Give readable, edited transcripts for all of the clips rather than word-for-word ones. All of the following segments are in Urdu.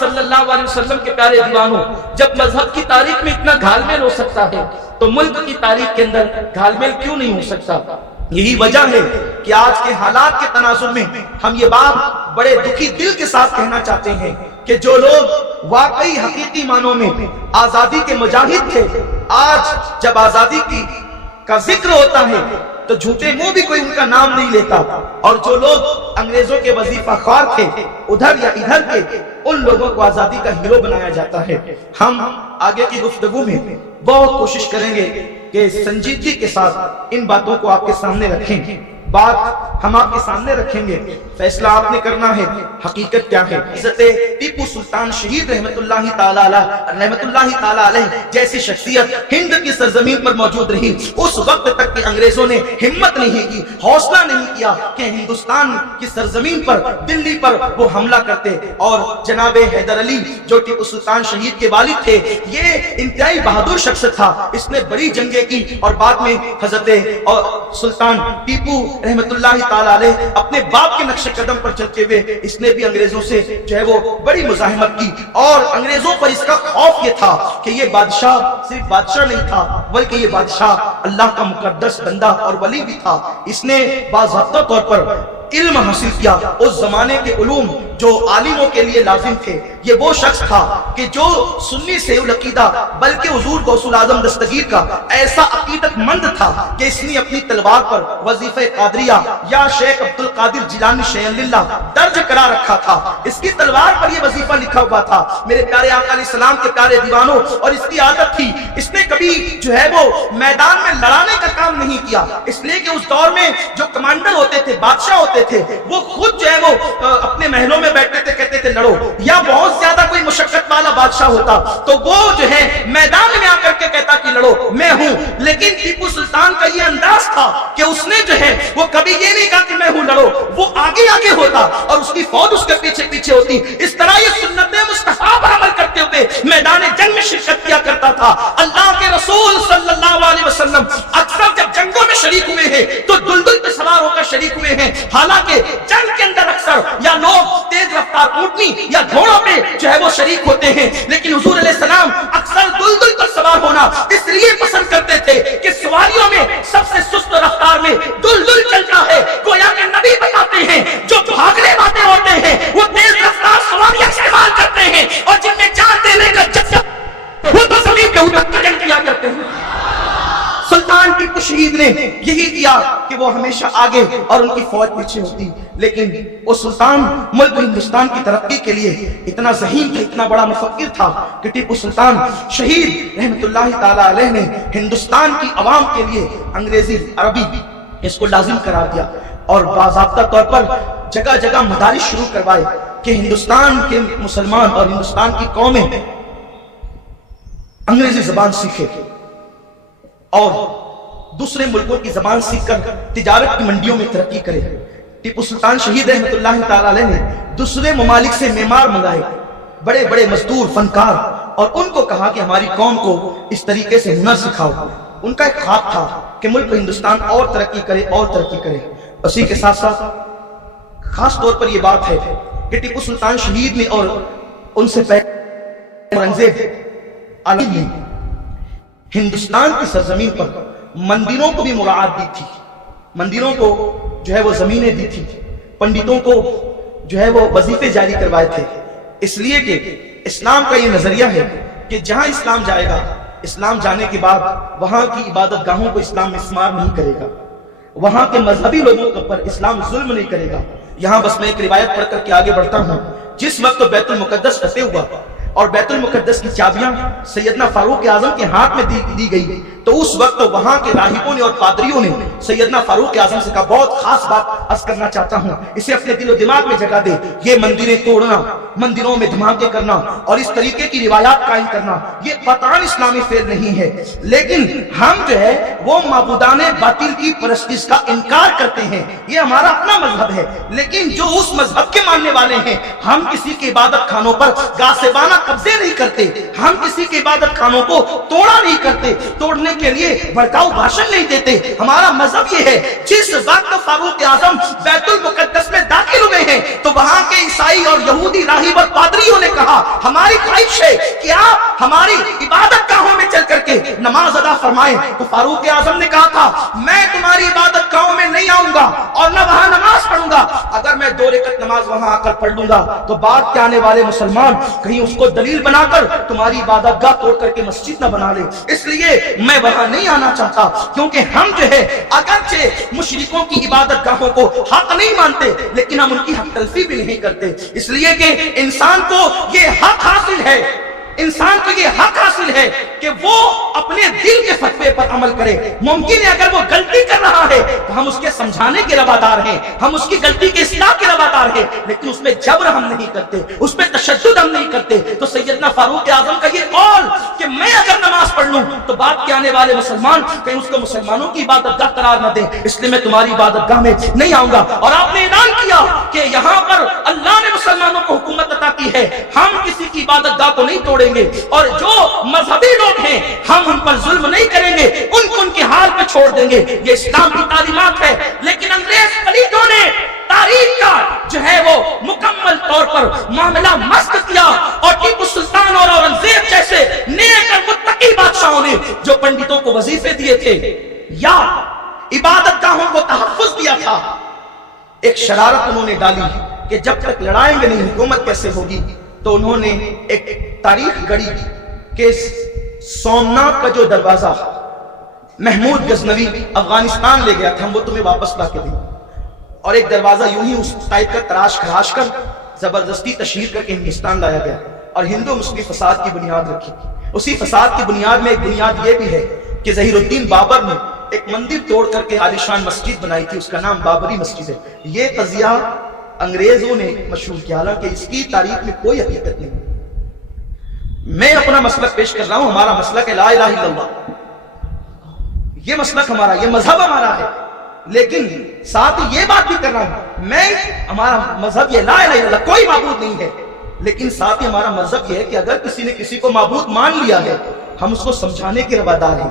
صلی اللہ علیہ وسلم کے پیارے دیوانوں، جب مذہب کی تاریخ میں اتنا گھال میل ہو سکتا ہے تو ملک کی تاریخ کے اندر گھال میل کیوں نہیں ہو سکتا؟ یہی وجہ ہے کہ آج کے حالات کے تناظر میں ہم یہ بات بڑے دکھی دل کے ساتھ کہنا چاہتے ہیں کہ جو لوگ واقعی حقیقی معنوں میں آزادی کے مجاہد تھے، آج جب آزادی کا ذکر ہوتا ہے تو جھوٹے منہ بھی کوئی ان کا نام نہیں لیتا، اور جو لوگ انگریزوں کے وظیفہ خوار تھے ادھر یا ادھر کے، ان لوگوں کو آزادی کا ہیرو بنایا جاتا ہے۔ ہم آگے کی گفتگو میں بہت کوشش کریں گے کہ سنجیدگی کے ساتھ ان باتوں کو آپ کے سامنے رکھیں، بات ہم آپ کے سامنے رکھیں گے، فیصلہ آپ نے کرنا ہے حقیقت کیا ہے۔ حضرت ٹیپو سلطان شہید رحمت اللہ تعالی علیہ جیسی شخصیت ہند کی سرزمین پر موجود رہی، اس وقت تک کہ انگریزوں نے ہمت نہیں کی، حوصلہ نہیں کیا کہ ہندوستان کی سرزمین پر، دلی پر وہ حملہ کرتے۔ اور جناب حیدر علی جو ٹیپو سلطان شہید کے والد تھے، یہ انتہائی بہادر شخص تھا، اس نے بڑی جنگیں کی، اور بعد میں حضرت سلطان ٹیپو رحمت اللہ تعالی علیہ اپنے باپ کے نقش قدم پر چلتے ہوئے اس نے بھی انگریزوں سے جو ہے وہ بڑی مزاحمت کی، اور انگریزوں پر اس کا خوف یہ تھا کہ یہ بادشاہ صرف بادشاہ نہیں تھا بلکہ یہ بادشاہ اللہ کا مقدس بندہ اور ولی بھی تھا۔ اس نے باضابطہ طور پر علم حاصل کیا، اس زمانے کے علوم جو عالموں کے لیے لازم تھے۔ یہ وہ شخص تھا کہ جو سنی سے العقیدہ بلکہ حضور غوث الاعظم دستگیر کا ایسا عقیدت مند تھا کہ اس نے اپنی تلوار پر وظیفہ قادریہ یا شیخ عبد القادر جیلانی شیخ للہ درج کرا رکھا تھا، اس کی تلوار پر یہ وظیفہ لکھا ہوا تھا۔ میرے پیارے آقا علیہ السلام کے پیارے دیوانوں، اور اس کی عادت تھی، اس نے کبھی جو ہے وہ میدان میں لڑانے کا کام نہیں کیا، اس لیے کہ اس دور میں جو کمانڈر ہوتے تھے، بادشاہ ہوتے تھے، وہ خود جو ہے وہ اپنے محلوں میں بیٹھتے تھے، کہتے تھے لڑو، یا بہت زیادہ کوئی مشقت والا بادشاہ ہوتا تو وہ جو ہے میدان میں آ کر کے کہتا کہ لڑو میں ہوں۔ لیکن ٹیپو سلطان کا یہ انداز تھا کہ اس نے جو ہے وہ کبھی یہ نہیں کہا کہ میں ہوں لڑو، وہ آگے آگے ہوتا اور اس کی فوج اس کے پیچھے پیچھے ہوتی۔ اس طرح یہ سنت مصطفیٰ پر عمل کرتے ہوئے میدان جنگ میں شرکت کیا کرتا تھا۔ اللہ کے رسول صلی اللہ علیہ وسلم اکثر جب جنگوں میں شریک ہوئے ہیں تو دلدل پہ سوار ہو کر شریک ہوئے ہیں، حالانکہ جنگ کے اندر اکثر یا لوگ تیز رفتار اونٹنی یا گھوڑوں پہ جو ہے وہ شریک ہوتے ہیں، لیکن حضور علیہ السلام اکثر دلدل پر سوار ہونا اس لیے پسند کرتے تھے کہ سواریوں میں سب سے سست رفتار میں دلدل چلتا ہے۔ گویا کہ نبی بتاتے ہیں جو بھاگنے والے ہوتے ہیں وہ تیز رفتار سواریاں استعمال کرتے ہیں، اور جن میں جان دینے کا جذبہ وہ تو زمین کے اوپر جنگ کیا کرتے ہیں۔ سلطان ٹیپو شہید نے یہی کیا کہ وہ ہمیشہ آگے اور ان کی فوج پیچھے ہوتی، لیکن وہ سلطان ملک ہندوستان کی ترقی کے لیے اتنا ذہین تھا، اتنا بڑا مفکر تھا کہ ٹیپو سلطان شہید رحمت اللہ تعالی علیہ نے ہندوستان کی عوام کے لیے انگریزی عربی اس کو لازم قرار دیا، اور باضابطہ طور پر جگہ جگہ مدارس شروع کروائے کہ ہندوستان کے مسلمان اور ہندوستان کی قومیں انگریزی زبان سیکھے اور دوسرے ملکوں کی زبان سیکھ کر تجارت کی منڈیوں میں ترقی کرے۔ ٹیپو سلطان شہید رحمت اللہ تعالی علیہ نے دوسرے ممالک سے معمار منگائے، بڑے بڑے مزدور فنکار، اور ان کو کہا کہ ہماری قوم کو اس طریقے سے ہنر سکھاؤ۔ ان کا ایک خواب تھا کہ ملک ہندوستان اور ترقی کرے اور ترقی کرے۔ اسی کے ساتھ ساتھ خاص طور پر یہ بات ہے کہ ٹیپو سلطان شہید نے اور ان سے پہلے اورنگزیب عالم نے ہندوستان کی سرزمین پر مندروں کو بھی مراعات دی تھی، مندروں کو جو ہے وہ زمینیں دی تھی، پنڈتوں کو جو ہے وہ وظیفے جاری کروائے تھے، اس لیے کہ اسلام کا یہ نظریہ ہے کہ جہاں اسلام جائے گا، اسلام جانے کے بعد وہاں کی عبادت گاہوں کو اسلام مسمار نہیں کرے گا، وہاں کے مذہبی لوگوں پر اسلام ظلم نہیں کرے گا۔ یہاں بس میں ایک روایت پڑھ کر کے آگے بڑھتا ہوں۔ جس وقت بیت المقدس فتح ہوا اور بیت المقدس کی چابیاں سیدنا فاروق اعظم کے ہاتھ میں دی گئی، تو اس وقت وہاں کے راہبوں نے اور پادریوں نے سیدنا فاروق اعظم سے کہا، بہت خاص بات عرض کرنا چاہتا ہوں، اسے اپنے دل و دماغ میں جگہ دے، یہ مندریں توڑنا، مندروں میں دھماکے کرنا اور اس طریقے کی روایات قائم کرنا یہ قطعاً اسلامی فعل نہیں ہے، لیکن ہم جو ہے وہ معبودانے باطل کی پرستش کا انکار کرتے ہیں، یہ ہمارا اپنا مذہب ہے۔ لیکن جو اس مذہب کے ماننے والے ہیں، ہم کسی کے عبادت خانوں پر غاصبانہ قبضے نہیں کرتے، ہم کسی کے عبادت خانوں کو توڑا نہیں کرتے، توڑنے کے لیے بھڑکاؤ بھاشن نہیں دیتے۔ ہمارا مذہب یہ ہے، جس وقت فاروق اعظم بیت المقدس میں داخل ہوئے ہیں تو وہاں کے عیسائی اور یہودی راہب اور پادریوں نے کہا ہماری خواہش ہے کہ آپ ہماری عبادت گاہوں میں چل کر کے نماز ادا فرمائیں۔ تو فاروق اعظم نے کہا تھا میں تمہاری عبادت گاہوں میں نہیں آؤں گا اور نہ وہاں نماز پڑھوں گا، اگر میں 2 رکعت نماز وہاں آ کر پڑھ لوں گا تو بعد کے آنے والے مسلمان کہیں اس کو دلیل بنا کر تمہاری عبادت گاہ توڑ کر کے مسجد نہ بنا لے، اس لیے میں وہاں نہیں آنا چاہتا۔ کیونکہ ہم جو ہے اگرچہ مشرکوں کی عبادت گاہوں کو حق نہیں مانتے لیکن ہم ان کی حق تلفی بھی نہیں کرتے، اس لیے کہ انسان کو یہ حق حاصل ہے، انسان کو یہ حق حاصل ہے کہ وہ اپنے دل کے فتوے پر عمل کرے۔ ممکن ہے اگر وہ غلطی کر رہا ہے تو ہم اس کے سمجھانے کے روادار ہیں، ہم اس کی غلطی کے اصلاح کے روادار ہیں، لیکن اس میں جبر ہم نہیں کرتے، اس میں تشدد ہم نہیں کرتے۔ تو سیدنا فاروق اعظم کا یہ قول کہ میں اگر نماز پڑھ لوں تو بعد کے آنے والے مسلمان کہیں اس کو مسلمانوں کی عبادت گاہ قرار نہ دیں، اس لیے میں تمہاری عبادت گاہ میں نہیں آؤں گا۔ اور آپ نے اعلان کیا کہ یہاں پر اللہ نے مسلمانوں کو حکومت عطا کی ہے، ہم کسی کی عبادت گاہ کو نہیں توڑیں گے، اور جو مذہبی لوگ ہیں ہم ان پر ظلم نہیں کریں گے، ان کو ان کے حال پہ چھوڑ دیں گے۔ یہ اسلام کی تعلیمات ہے۔ لیکن انگریز پلیتوں نے تاریخ کا جو ہے وہ مکمل طور پر معاملہ مست کیا، اور ٹیپو سلطان اور اورنگزیب جیسے نیک اور متقی بادشاہوں نے جو پنڈتوں کو وظیفے دیے تھے یا عبادت گاہوں کو تحفظ دیا تھا، ایک شرارت انہوں نے ڈالی کہ جب تک لڑائیں گے نہیں حکومت کیسے ہوگی۔ تو انہوں نے ایک تاریخ گڑی کہ سومنات کا جو دروازہ محمود غزنوی افغانستان لے گیا تھا ہم وہ تمہیں واپس لا کے دیں، اور ایک دروازہ یوں ہی اس ٹائپ کا تراش خراش کر زبردستی تشہیر کر کے ہندوستان لایا گیا اور ہندو مسلم فساد کی بنیاد رکھی۔ اسی فساد کی بنیاد میں ایک بنیاد یہ بھی ہے کہ ظہیر الدین بابر نے ایک مندر توڑ کر کے عالیشان مسجد بنائی تھی، اس کا نام بابری مسجد ہے۔ یہ تزیہ انگریزوں نے مشہور کیا، حالانکہ اس کی تاریخ میں کوئی حقیقت نہیں۔ میں اپنا مسلک پیش کر رہا ہوں، ہمارا مسلک ہے لا الہ الا اللہ، یہ مسلک ہمارا، یہ مذہب ہمارا ہے، لیکن ساتھ ہی یہ بات بھی کر رہا ہوں میں، ہمارا مذہب یہ لا الہ الا اللہ، کوئی معبود نہیں ہے، لیکن ساتھ ہی ہمارا مذہب یہ ہے کہ اگر کسی نے کسی کو معبود مان لیا ہے ہم اس کو سمجھانے کے روادار ہیں،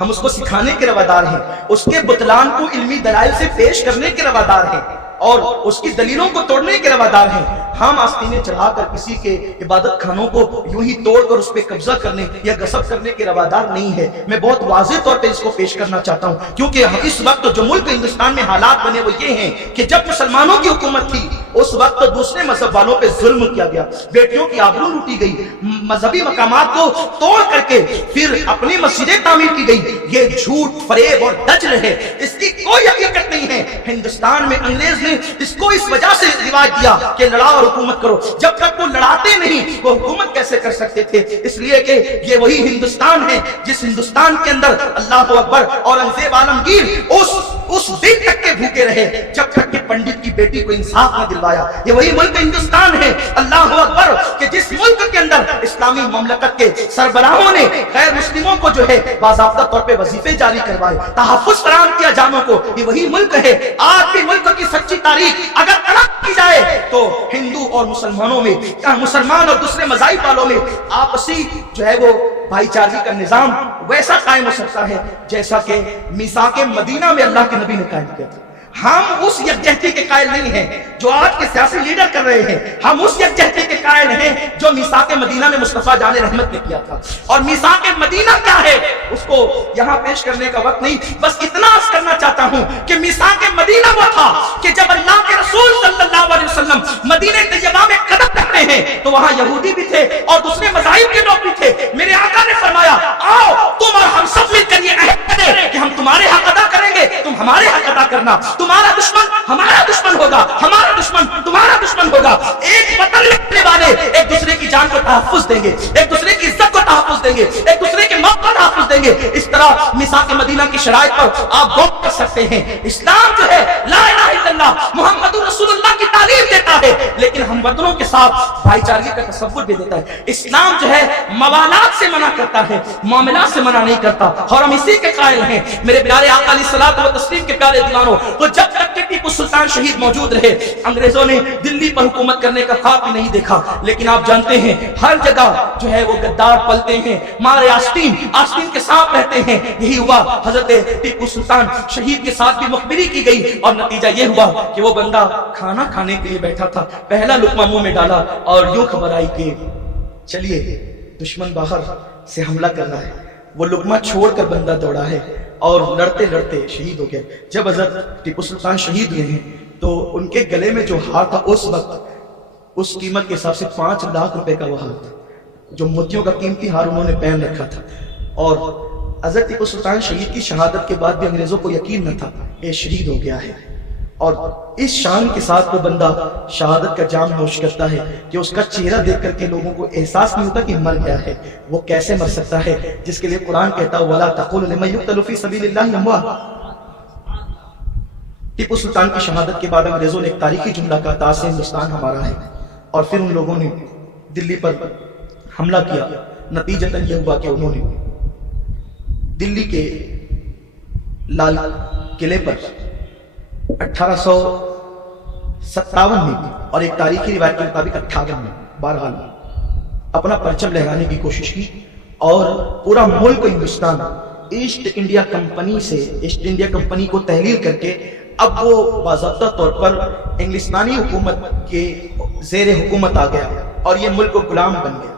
ہم اس کو سکھانے کے روادار ہیں، اس کے بطلان کو علمی دلائل سے پیش کرنے کے روادار ہیں اور اس کی دلیلوں کو توڑنے کے روادار ہیں۔ ہم آستینیں چڑھا کر کسی کے عبادت خانوں کو یوں ہی توڑ کر اس پہ قبضہ کرنے یا غصب کرنے کے روادار نہیں ہے۔ میں بہت واضح طور پہ اس کو پیش کرنا چاہتا ہوں، کیونکہ اس وقت جو ملک ہندوستان میں حالات بنے وہ یہ ہیں کہ جب مسلمانوں کی حکومت تھی اس وقت دوسرے مذہب والوں پہ ظلم کیا گیا، بیٹیوں کی آبرو لوٹی گئی، مذہبی مقامات کو توڑ کر کے پھر اپنی مسجدیں تعمیر کی گئی۔ یہ جھوٹ، فریب اور دجل ہے، اس کی کوئی حقیقت نہیں ہے۔ ہندوستان میں انگریز نے اس کو اس وجہ سے رواج دیا کہ لڑاؤ اور حکومت کرو، جب تک وہ لڑاتے نہیں وہ حکومت کیسے کر سکتے تھے؟ اس لیے کہ یہ وہی ہندوستان ہے جس ہندوستان کے اندر اللہ اکبر اورنگزیب عالمگیر اس دن تک کے بھوکے رہے جب تک کہ پنڈت کی بیٹی کو انصاف نہ دلوایا۔ یہ وہی ملک ہندوستان ہے اللہ اکبر کہ جس ملک کے اندر اسلامی مملکت کے سربراہوں نے غیر مسلموں کو جو ہے باضابطہ طور پہ وظیفے جاری کروائے، تحفظ فراہم کیا جانوں کو۔ یہ وہی ملک ہے۔ آج بھی ملک کی سچی تاریخ اگر تلاش کی جائے تو ہندو اور مسلمانوں میں، مسلمان اور دوسرے مذاہب والوں میں آپسی جو ہے وہ بھائی چارگی کا نظام ویسا قائم ہو سکتا ہے جیسا کہ میثاق مدینہ میں اللہ کے نبی نے قائم کیا تھا۔ ہم اس یکجہتی کے قائل نہیں ہیں جو آج کے سیاسی لیڈر کر رہے ہیں، ہم اس یکجہتی کے قائل ہیں جو میثاق مدینہ میں مصطفیٰ جان رحمت نے کیا تھا۔ اور میثاق مدینہ کیا ہے اس کو یہاں پیش کرنے کا وقت نہیں، بس اتنا عرض کرنا چاہتا ہوں کہ میثاق مدینہ وہ تھا کہ جب اللہ کے رسول صلی اللہ علیہ وسلم مدینہ طیبہ میں قدم رکھتے ہیں تو وہاں یہودی بھی تھے اور دوسرے مذاہب کے لوگ بھی تھے۔ میرے آقا نے فرمایا آؤ تم اور ہم سب مل کر یہ عہد کریں کہ ہم تمہارے حق ادا کریں گے، تم ہمارے حق ادا کرنا، تمہارا دشمن ہمارا دشمن ہوگا، ہمارا دشمن تمہارا دشمن ہوگا۔ ایک وطن لڑنے والے ایک دوسرے کی جان کو تحفظ دیں گے، ایک دوسرے کی عزت کو تحفظ دیں گے، ایک دوسرے کے موقع کو تحفظ دیں گے۔ کریں گے، اس طرح میثاق مدینہ کی شرائط پر آپ غور کر سکتے ہیں۔ اسلام جو ہے لا الہ الا اللہ محمد رسول اللہ کی تعلیم دیتا ہے، لیکن ہم وطنوں کے ساتھ بھائی چارگی کا تصور بھی دیتا ہے۔ اسلام جو ہے موالات سے منع کرتا ہے، معاملات سے منع نہیں کرتا، اور ہم اسی کے قائل ہیں۔ میرے پیارے آقا علیہ الصلوۃ والتسلیم کے پیارے دیوانوں، تو جب تک کہ ٹیپو سلطان شہید موجود رہے، انگریزوں نے دلی پر حکومت کرنے کا خواب بھی نہیں دیکھا۔ لیکن آپ جانتے ہیں ہر جگہ جو ہے وہ غدار پلتے ہیں، مارے آستین کے ساتھ رہتے ہیں۔ یہی ہوا حضرت ٹیپو سلطان شہید کے ساتھ بھی مخبری کی گئی، اور نتیجہ یہ ہوا کہ وہ بندہ کھانا کھانے کے لیے بیٹھا تھا، پہلا لقمہ منہ میں ڈالا اور یوں خبر آئی کہ چلیے دشمن باہر سے حملہ کر رہا ہے۔ وہ لقمہ چھوڑ کر بندہ دوڑا ہے اور لڑتے لڑتے شہید ہو گیا۔ جب حضرت ٹیپو سلطان شہید ہوئے ہیں تو ان کے گلے میں جو ہار تھا اس وقت اس قیمت کے حساب سے 5 لاکھ روپے کا وہ ہار تھا، جو موتیوں کا قیمتی ہار انہوں نے پہن رکھا تھا۔ اور حضرت ٹیپو سلطان شہید کی شہادت کے بعد بھی انگریزوں کو یقین نہ تھا کہ شہید ہو گیا ہے، اور اس شان کے ساتھ وہ بندہ شہادت کا جام نوش کرتا ہے کہ اس کا چہرہ دیکھ کر کے لوگوں کو احساس نہیں ہوتا کہ مر گیا ہے۔ وہ کیسے مر سکتا ہے جس کے لیے قرآن کہتا ہے وَلَا تَقُولُوا لِمَن يُقْتَلُ فِي سَبِيلِ اللَّهِ أَمْوَاتٌ۔ ٹیپو سلطان کی شہادت کے بعد انگریزوں نے ایک تاریخی جملہ کہا تاج ہندوستان ہمارا ہے، اور پھر ان لوگوں نے دلی پر حملہ کیا۔ نتیجتاً یہ ہوا کہ انہوں نے دلی کے لال قلعے پر 1857 میں اور ایک تاریخی روایت کے مطابق 58 میں بہرحال اپنا پرچم لہرانے کی کوشش کی، اور پورا ملک ہندوستان ایسٹ انڈیا کمپنی کو تحلیل کر کے اب وہ باضابطہ طور پر انگلستانی حکومت کے زیر حکومت آ گیا اور یہ ملک غلام بن گیا۔